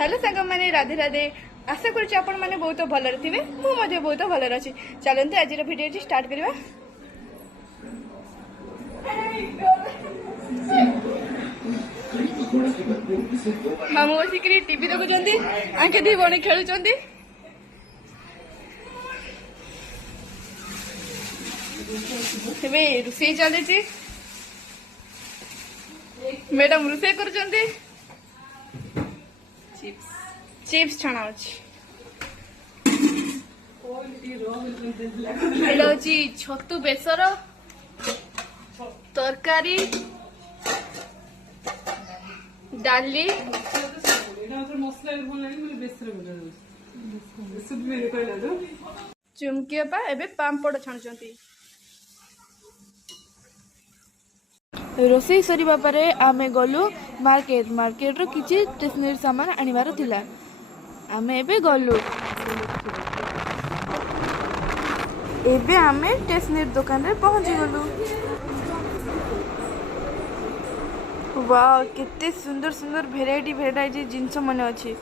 Hello सांग मैंने राधे राधे आशा करुच्ची आपण मैंने बहुत भलरे थे मुझे बहुत भलरे अच्छी चलते आज भिडियो स्टार्ट करवा। मामू बसिक टीवी देखुं आंखे दी भौणी खेलुंट रोषे चली मैडम रोषे कर चिप्स छणा छतु बेसर तरकारी डाली चुमकी बापा एबे पांपड़ छाणुचंती। रोषे सरीबा परे आमे गलु मार्केट रो किछि स्टेशनरी सामान आनिबार थिला। आमे एबे गलु एबे आमे स्टेशनरी दुकान रे पहुंची गलु। वाह केते सुंदर सुंदर भेराइटी जिनस मने अछि।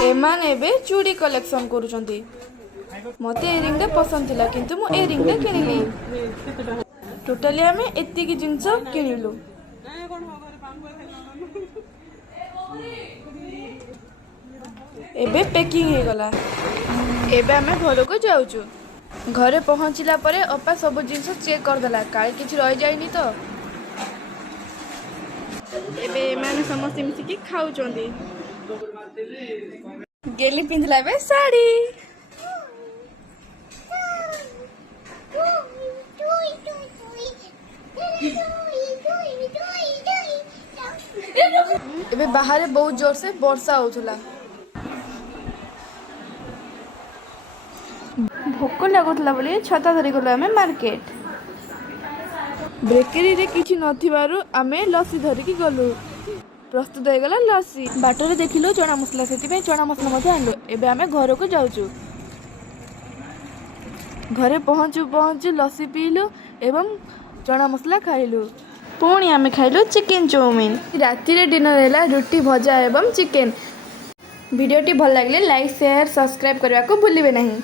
एमान एबे चूड़ी कलेक्शन करूचंती। मते ए रिंग पसंद थिला किंतु मु ए रिंग किनिली। टोटली आमे एत्ती की जिंस किनिलु। एबे पैकिंग हे गला। एबे आमे घर को जाउचु। घरे पहुंचिला परे अपा सब जिंस चेक कर देला काल किछ रह जाइनी तो। एबे माने समस्त मिसी की खाउचंती। गेली पिंधला बे साड़ी एबे बाहर बहुत जोर से वर्षा होथुला। भोक लागुला बोली छता धरी गलो आमे मार्केट। बेकरी रे किछि नथिबारु आमे लस्सी धरिकी गलु। प्रस्तुत हो गला लस्सी। बाटर देखिलु चना मसला से चना मसला मध्य आनलु। एबे आमे घर को जाउचु। घरे पहुंचु लस्सी पीलु एवं चना मसला खाइलु। पुणी आमे खाइलु चिकन चाउमीन। राति रे डिनर हैला रोटी भजा एवं चिकन। वीडियोटी भल लागले लाइक शेयर सब्सक्राइब करने को भूलिबे नहीं।